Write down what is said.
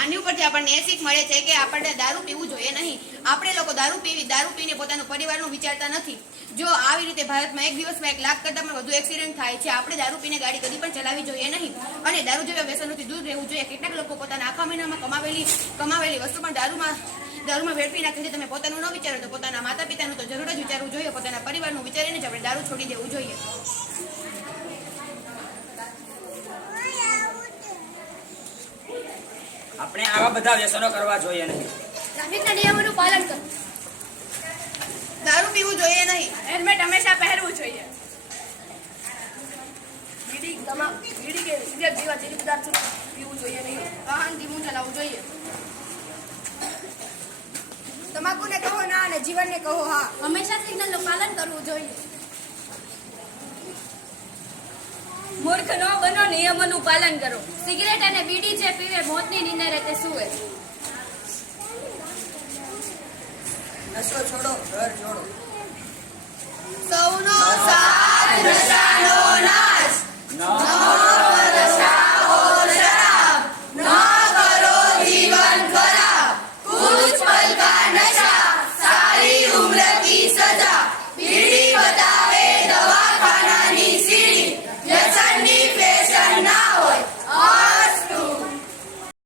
આની ઉપરથી આપણને એ શીખ મળે છે કે આપણને દારૂ પીવું જોઈએ નહીં. આપણે લોકો દારૂ પીવી, દારૂ પીને પોતાનું પરિવારનું વિચારતા નથી. જો આવી રીતે ભારતમાં એક દિવસમાં એક લાખ કરતાં પણ વધુ એક્સિડન્ટ થાય છે, આપણે દારૂ પીને ગાડી કદી પણ ચલાવવી જોઈએ નહીં. અને દારૂ જેવા વ્યસનોથી દૂર રહેવું જોઈએ. કેટલાક લોકો પોતાના આખા મહિનામાં કમાવેલી કમાવેલી વસ્તુ પણ દારૂમાં દારૂમાં વેડફી નાખે છે તમે પોતાનું ન વિચારો તો પોતાના માતા પિતાનું તો જરૂર જ વિચારવું જોઈએ. પોતાના પરિવારનું વિચારીને જ આપણે દારૂ છોડી દેવું જોઈએ. આપણે આવા બધા વ્યસનો કરવા જોઈએ નહીં. ટ્રાફિકના નિયમોનું પાલન કરો. દારૂ પીવું જોઈએ નહીં. હેલ્મેટ હંમેશા પહેરવું જોઈએ. બીડી તમામ બીડી કે સિગરેટ જેવા જેવી પદાર્થો પીવું જોઈએ નહીં. વાહન ધીમું ચલાવવું જોઈએ. તમાકુને કહો ના અને જીવનને કહો હા. હંમેશા સિગ્નલનું પાલન કરવું જોઈએ. મૂર્ખ ન બનો, નિયમોનું પાલન કરો. સિગરેટ અને બીડી જે પીવે, મોતની નિંદરે તે સુવે નશો છોડો, ઘર છોડો.